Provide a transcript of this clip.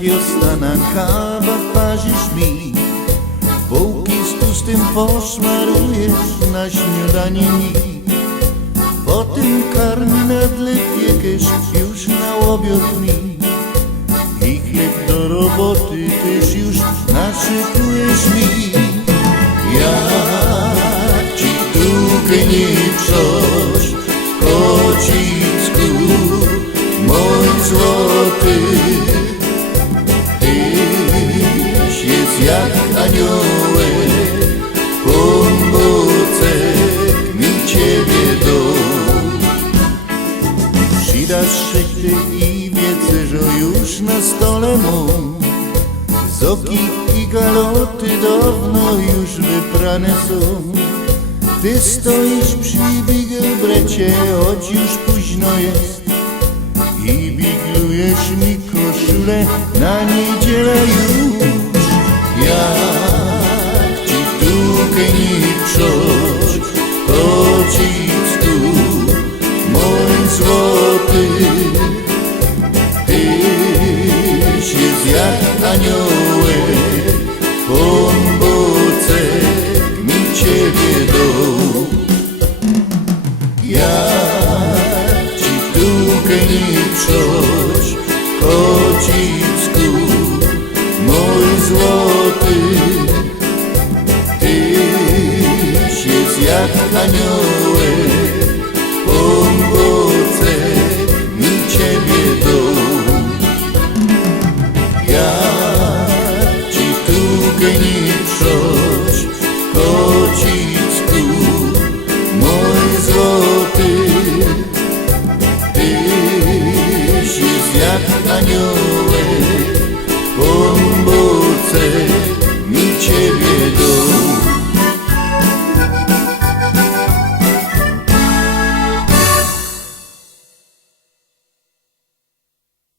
kiosana kawa parzysz mi, bułki z tłustym posmarujesz na śniadanie mi. Potem karminadle piekesz już na obiad mi i chleb do roboty też już naszykujesz mi. Jak ci długo nie wrzosz, kocicku mój złoty, tyś jest jak aniołek, pomocek mi ciebie dom. Przydasz szychty i wiedzę, że już na stole mą zoki i galoty dawno już wyprane są. Ty stoisz przy bigelbrecie, choć już późno jest, i biglujesz mi koszulę na niedzielę już. Jak ci długo nie wrzosz, kocicku mój złoty, tyś jest jak aniołek, pomocek mi ciebie dom. Jak ci długo nie wrzosz, kocicku mój złoty, tyś jest jak aniołek, pomocek mi ciebie dom. Jak ci długo nie